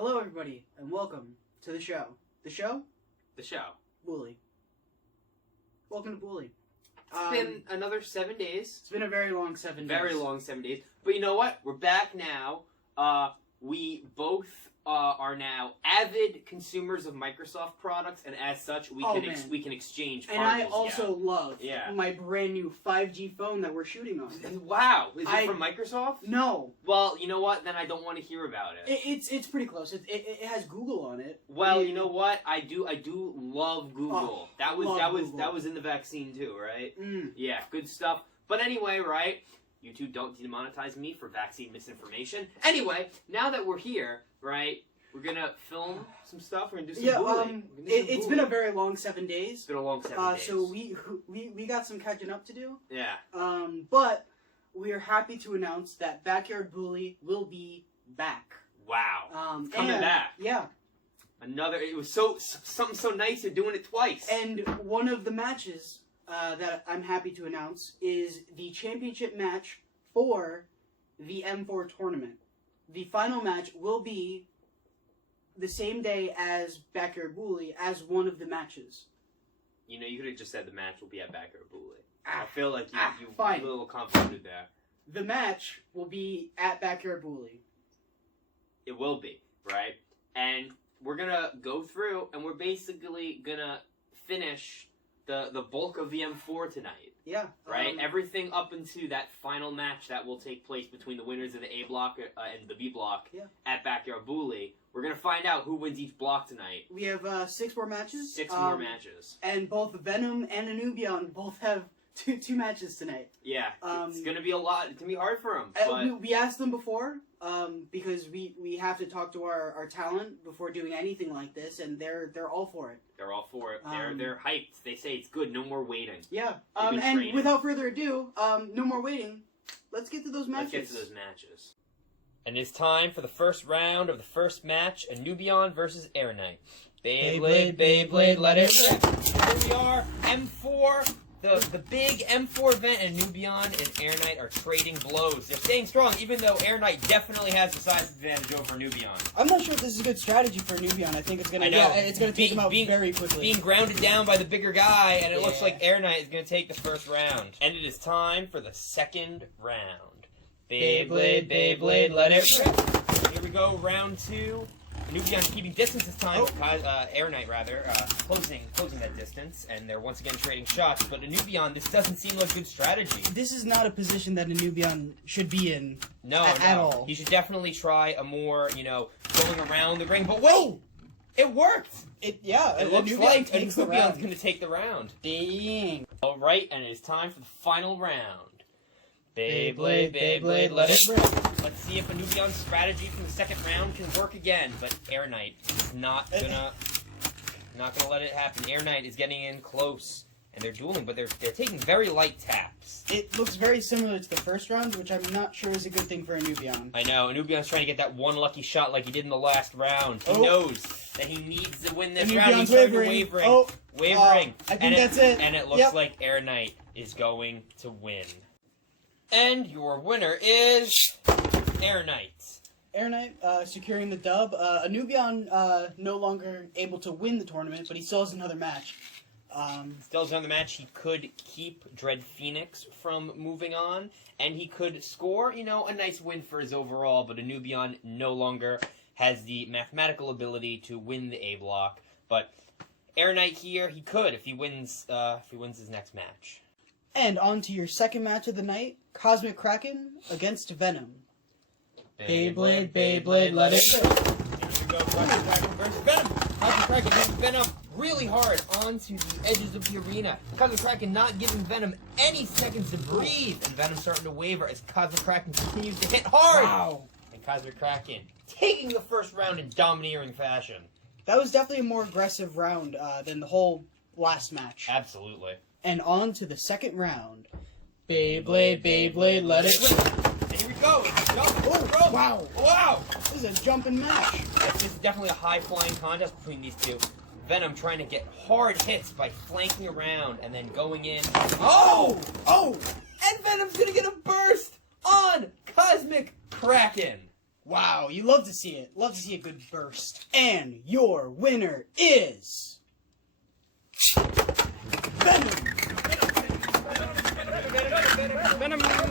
Hello everybody, and welcome to the show. The show? The show. BULI. Welcome to BULI. It's been another 7 days. It's been a very long 7 days. Very long 7 days. But you know what? We're back now. We both are now avid consumers of Microsoft products, and as such, we can exchange And particles. I also love Yeah. my brand new 5G phone that we're shooting on. Wow, is it from Microsoft? No. Well, you know what? Then I don't want to hear about it. It's pretty close. It has Google on it. Well, you know what? I do love Google. Google. That was in the vaccine too, right? Mm. Yeah, good stuff. But anyway, right? YouTube don't demonetize me for vaccine misinformation. Anyway, now that we're here, right? We're gonna film some stuff. We're gonna do some BULI. It's been a very long 7 days. It's been a long 7 days. So we got some catching up to do. Yeah. But we are happy to announce that Backyard BULI will be back. Wow. It's coming back. Yeah. It was something so nice. You're doing it twice. And one of the matches that I'm happy to announce is the championship match for the M4 tournament. The final match will be the same day as Backyard BULI as one of the matches. You know, you could have just said the match will be at Backyard BULI. I feel like you fine. a little convoluted there. The match will be at Backyard BULI. It will be, right? And we're gonna go through, and we're basically gonna finish the bulk of the M4 tonight. Yeah. Right? Everything up into that final match that will take place between the winners of the A block and the B block at Backyard BULI. We're going to find out who wins each block tonight. We have 6 more matches. 6 more matches. And both Venom and Nubian both have two matches tonight. Yeah. It's going to be a lot. It's going to be hard for them. We asked them before because we have to talk to our talent before doing anything like this, and they're all for it. They're all for it. They're hyped. They say it's good. No more waiting. Yeah. And without further ado, no more waiting. Let's get to those matches. Let's get to those matches. And it's time for the first round of the first match, a Nubian versus Air Knight. Beyblade, let it rip. Here we are, M4, the big M4 event, and Nubian and Air Knight are trading blows. They're staying strong, even though Air Knight definitely has the size advantage over Nubian. I'm not sure if this is a good strategy for Nubian. I think it's gonna take him out very quickly. Being grounded down by the bigger guy, and it looks like Air Knight is gonna take the first round. And it is time for the second round. Beyblade, let it rip. Here we go, round 2. Nubian keeping distance this time. Air Knight, rather, closing that distance, and they're once again trading shots. But a Nubian, this doesn't seem like good strategy. This is not a position that a Nubian should be in. At all. He should definitely try a more, going around the ring. But wait! It worked! It looks like a Nubian's going to take the round. Dang. All right, and it is time for the final round. Beyblade, let it rip. Let's see if a Nubian's strategy from the second round can work again. But Air Knight is not gonna let it happen. Air Knight is getting in close, and they're dueling, but they're taking very light taps. It looks very similar to the first round, which I'm not sure is a good thing for a Nubian. I know. A Nubian's trying to get that one lucky shot like he did in the last round. He knows that he needs to win this round. He's wavering. Wavering. I think that's it. And it looks like Air Knight is going to win. And your winner is Air Knight. Air Knight securing the dub. A Nubian no longer able to win the tournament, but he still has another match. He could keep Dread Phoenix from moving on, and he could score, a nice win for his overall, but a Nubian no longer has the mathematical ability to win the A block. But Air Knight here, he could if he wins his next match. And on to your second match of the night, Cosmic Kraken against Venom. Beyblade, let it rip. Here we go, Cosmic Kraken versus Venom. Cosmic Kraken hitting Venom really hard onto the edges of the arena. Cosmic Kraken not giving Venom any seconds to breathe. And Venom starting to waver as Cosmic Kraken continues to hit hard. Wow. And Cosmic Kraken taking the first round in domineering fashion. That was definitely a more aggressive round than the whole last match. Absolutely. And on to the second round. Beyblade, let it rip. And here we go. Wow. This is a jumping match. This is definitely a high-flying contest between these two. Venom trying to get hard hits by flanking around and then going in. Oh! And Venom's going to get a burst on Cosmic Kraken. Wow, you love to see it. Love to see a good burst. And your winner is... Venom!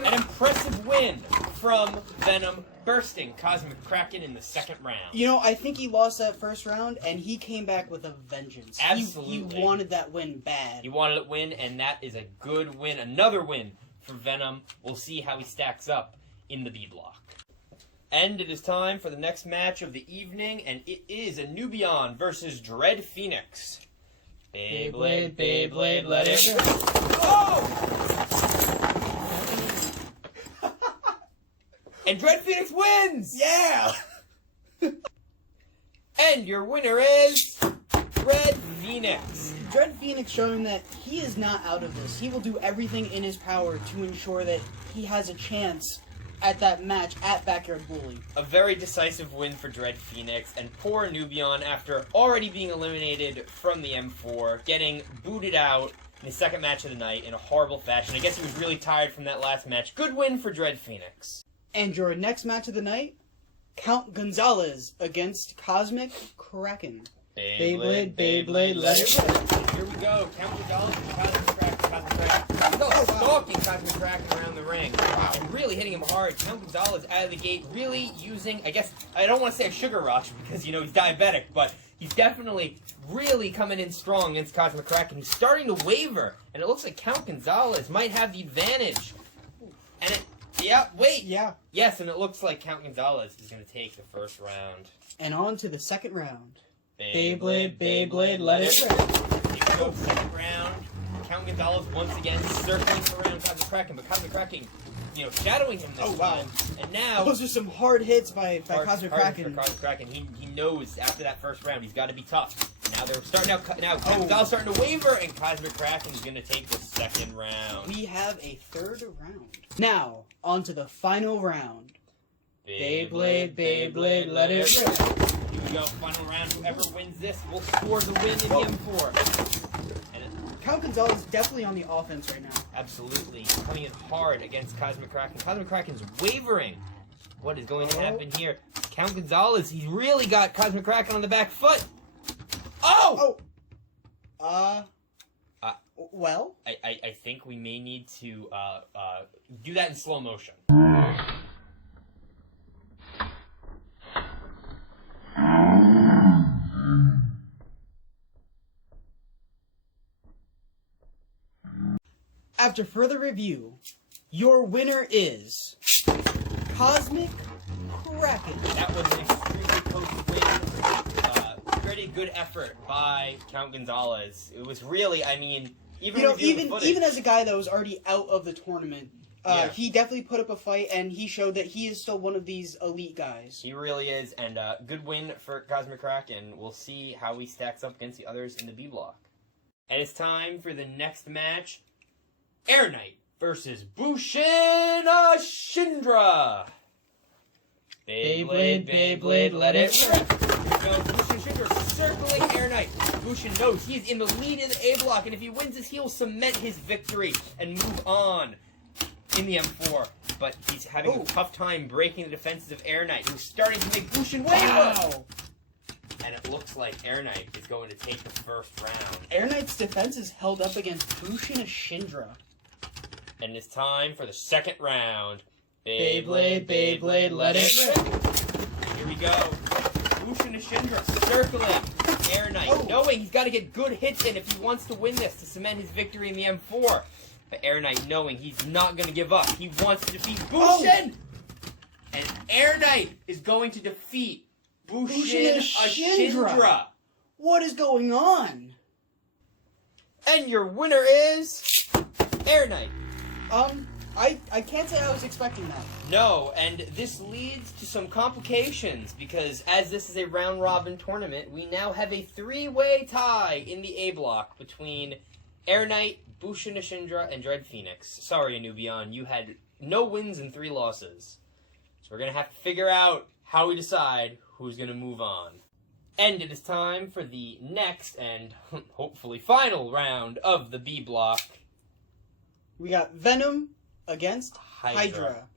An impressive win from Venom, bursting Cosmic Kraken in the second round. You know, I think he lost that first round, and he came back with a vengeance. Absolutely. He wanted that win bad. He wanted to win, and that is a good win. Another win for Venom. We'll see how he stacks up in the B block. And it is time for the next match of the evening, and it is a Nubian versus Dread Phoenix. Beyblade, Beyblade, let it go. Oh! And Dread Phoenix wins! Yeah! And your winner is Dread Phoenix. Dread Phoenix showing that he is not out of this. He will do everything in his power to ensure that he has a chance at that match at Backyard Bully. A very decisive win for Dread Phoenix, and poor Nubian, after already being eliminated from the M4, getting booted out in his second match of the night in a horrible fashion. I guess he was really tired from that last match. Good win for Dread Phoenix. And your next match of the night, Count Gonzalez against Cosmic Kraken. Beyblade, Beyblade, let it rip. Here we go. Count Gonzalez and Cosmic Kraken. Gonzalez stalking Cosmic Kraken around the ring. Wow. And really hitting him hard. Count Gonzalez out of the gate, really using, I guess, I don't want to say a sugar rush because, you know, he's diabetic, but he's definitely really coming in strong against Cosmic Kraken. He's starting to waver, and it looks like Count Gonzalez might have the advantage. And it, yeah, wait. Yeah. Yes, and it looks like Count Gonzalez is going to take the first round. And on to the second round. Beyblade, Beyblade, let it rip. Here we go, second round. Count Gonzalez once again circling around Cosmic Kraken, but Cosmic Kraken, you know, shadowing him this time. And now those are some hard hits by Cosmic Kraken. For Cosmic Kraken. He knows after that first round he's got to be tough. Now they're starting now Count Gonzalez starting to waver, and Cosmic Kraken is going to take the second round. We have a third round. Now, on to the final round. Beyblade, Beyblade, let it rip. Here we go, final round. Whoever wins this will score the win in the M4. And Count Gonzalez is definitely on the offense right now. Absolutely. Coming in hard against Cosmic Kraken. Cosmic Kraken's wavering. What is going to happen here? Count Gonzalez, he's really got Cosmic Kraken on the back foot. Oh! Well? I think we may need to do that in slow motion. After further review, your winner is Cosmic Kraken. That was an extremely close win. Pretty good effort by Count Gonzalez. It was really, I mean, even as a guy that was already out of the tournament, he definitely put up a fight, and he showed that he is still one of these elite guys. He really is, and good win for Cosmic Kraken. We'll see how he stacks up against the others in the B block. And it's time for the next match. Air Knight versus Bhushan Ashindra. Beyblade, Beyblade, let it rip. Here we go. Bhushan Ashindra circling Air Knight. Bhushan knows he's in the lead in the A block, and if he wins this, he'll cement his victory and move on in the M4. But he's having a tough time breaking the defenses of Air Knight, who's starting to make Bhushan waver. Wow. And it looks like Air Knight is going to take the first round. Air Knight's defense is held up against Bhushan Ashindra. And it's time for the second round. Beyblade, Beyblade, let it rip. Here we go. Bhushan Ashindra circling Air Knight, knowing he's got to get good hits in if he wants to win this to cement his victory in the M4. But Air Knight, knowing he's not going to give up, he wants to defeat Bhushan. And Air Knight is going to defeat Bhushan Ashindra. What is going on? And your winner is Air Knight. I can't say I was expecting that. No, and this leads to some complications because as this is a round-robin tournament, we now have a three-way tie in the A block between Air Knight, Bhushan Ashindra, and Dread Phoenix. Sorry, Nubian, you had no wins and 3 losses. So we're going to have to figure out how we decide who's going to move on. And it is time for the next and hopefully final round of the B block. We got Venom against Hydra.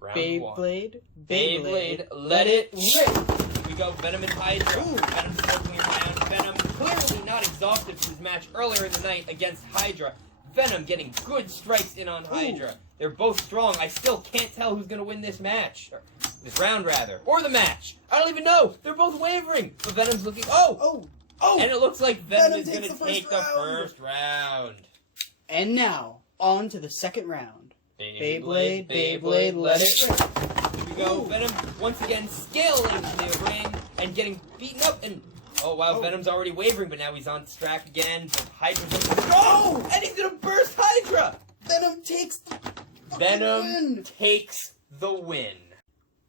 Round one. Beyblade, let it rip! Here we go, Venom and Hydra. Venom's working around. Venom clearly not exhausted from his match earlier in the night against Hydra. Venom getting good strikes in on Hydra. They're both strong. I still can't tell who's going to win this match. Or, this round, rather. Or the match. I don't even know. They're both wavering. But Venom's looking... Oh! And it looks like Venom is going to take the first round. And now, on to the second round. Beyblade, let it rip. Here we go. Venom once again scaling the ring and getting beaten up. And oh wow, Venom's already wavering, but now he's on track again. But Hydra's and he's gonna burst Hydra. Venom takes the win.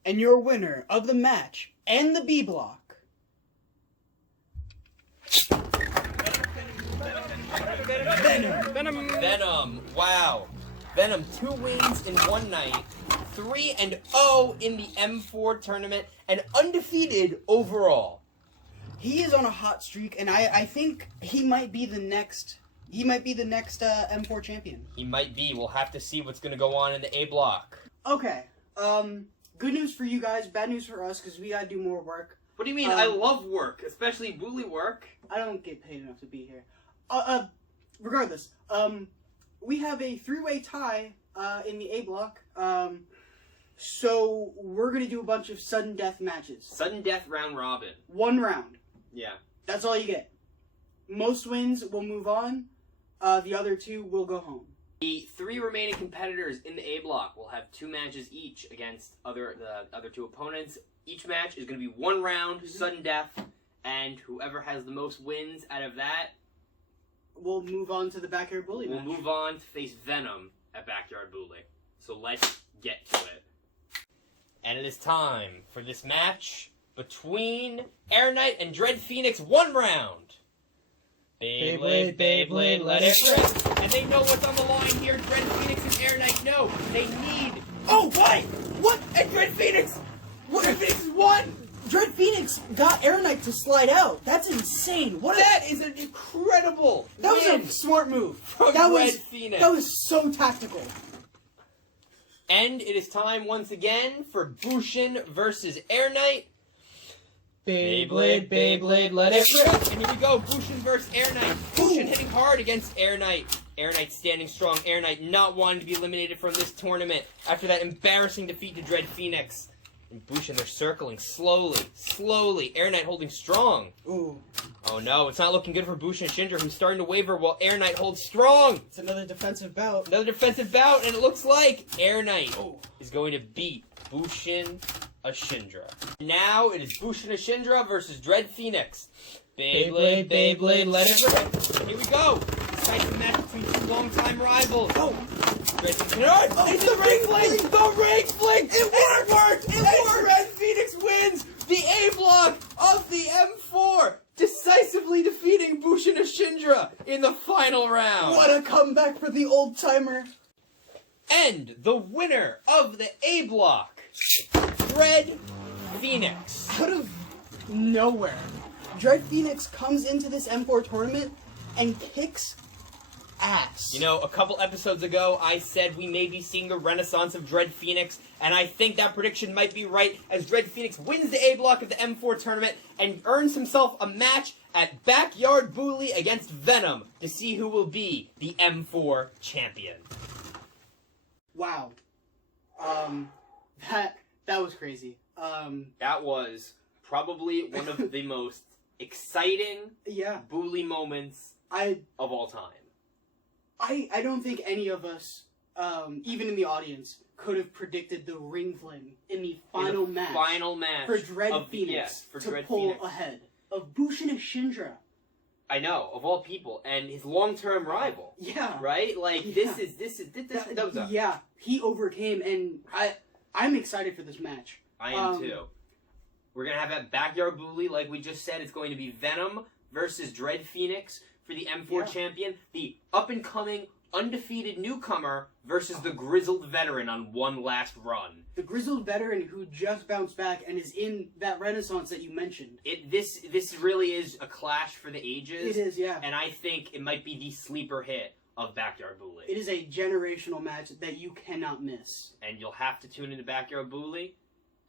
And your winner of the match and the B block. Venom. Wow. Venom 2 wins in one night, 3-0 in the M4 tournament, and undefeated overall. He is on a hot streak, and I think he might be the next. He might be the next M4 champion. He might be. We'll have to see what's going to go on in the A block. Okay. Good news for you guys, bad news for us, because we gotta do more work. What do you mean? I love work, especially BULI work. I don't get paid enough to be here. Regardless, we have a 3-way tie in the A block. So we're gonna do a bunch of sudden death matches. Sudden death round robin. 1 round. Yeah. That's all you get. Most wins will move on. The other 2 will go home. The 3 remaining competitors in the A block will have 2 matches each against the other 2 opponents. Each match is going to be 1 round, sudden death, and whoever has the most wins out of that... We'll move on to the Backyard Bully match. We'll move on to face Venom at Backyard Bully. So let's get to it. And it is time for this match between Air Knight and Dread Phoenix, 1 round. Beyblade, let it rip. And they know what's on the line here. Dread Phoenix and Air Knight know. They need... Oh, why? What? And Dread Phoenix! What? Dread Phoenix won! Dread Phoenix got Air Knight to slide out. That's insane. That is an incredible That win was a smart move. from That Dread was Phoenix. That was so tactical. And it is time once again for Bhushan versus Air Knight. Beyblade, let it rip. And here we go, Bhushan versus Air Knight. Bhushan hitting hard against Air Knight. Air Knight standing strong. Air Knight not wanting to be eliminated from this tournament after that embarrassing defeat to Dread Phoenix. And Bhushan, they're circling slowly. Air Knight holding strong. Ooh. Oh no, it's not looking good for Bhushan Ashindra, who's starting to waver while Air Knight holds strong. It's another defensive bout. Another defensive bout, and it looks like Air Knight is going to beat Bhushan Ashindra. Now it is Bhushan Ashindra versus Dread Phoenix. Beyblade, let it rip. Here we go. Decisive match between 2 longtime rivals. Dread Phoenix. It's the ring fling! The ring fling! It worked! It worked! Dread Phoenix wins the A block of the M4, decisively defeating Bhushan Ashindra in the final round. What a comeback for the old timer! And the winner of the A block, Dread Phoenix. Out of nowhere, Dread Phoenix comes into this M4 tournament and kicks ass. You know, a couple episodes ago, I said we may be seeing the renaissance of Dread Phoenix, and I think that prediction might be right, as Dread Phoenix wins the A block of the M4 tournament and earns himself a match at Backyard Bully against Venom to see who will be the M4 champion. Wow. That was crazy. That was probably one of the most exciting Bully moments of all time. I don't think any of us, even in the audience, could have predicted the ring fling in the final match for Dread Phoenix to pull ahead of Bhushan Ashindra. I know, of all people, and his long-term rival. Yeah. Right? Like, yeah, he overcame, and I'm excited for this match. I am too. We're going to have that Backyard Bully, like we just said. It's going to be Venom versus Dread Phoenix for the M4 champion. The up-and-coming, undefeated newcomer versus the grizzled veteran on one last run. The grizzled veteran who just bounced back and is in that renaissance that you mentioned. This really is a clash for the ages. It is, yeah. And I think it might be the sleeper hit of Backyard BULI. It is a generational match that you cannot miss. And you'll have to tune into Backyard BULI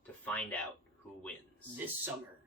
to find out who wins. This summer.